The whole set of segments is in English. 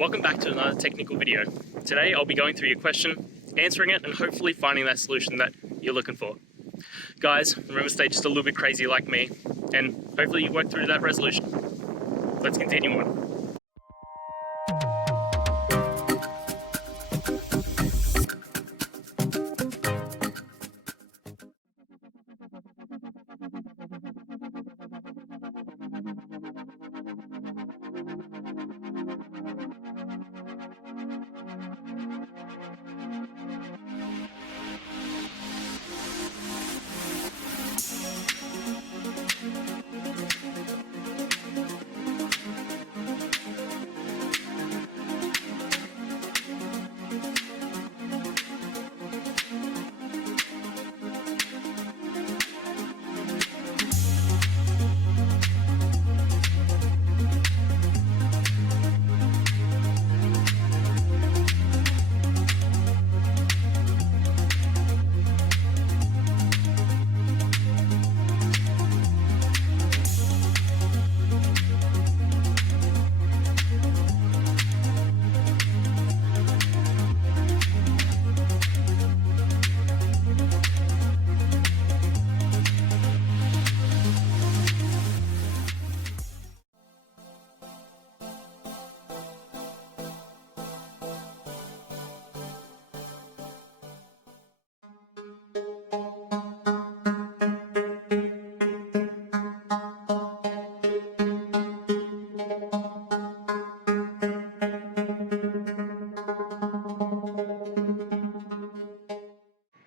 Welcome back to another technical video. Today I'll be going through your question, answering it, and hopefully finding that solution that you're looking for. Guys, remember to stay just a little bit crazy like me, and hopefully you work through that resolution. Let's continue on.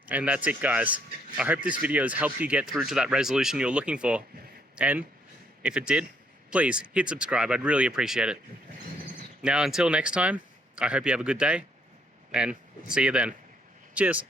And that's it, guys. I hope this video has helped you get through to that resolution you're looking for. And if it did, please hit subscribe. I'd really appreciate it. Now, until next time, I hope you have a good day and see you then. Cheers.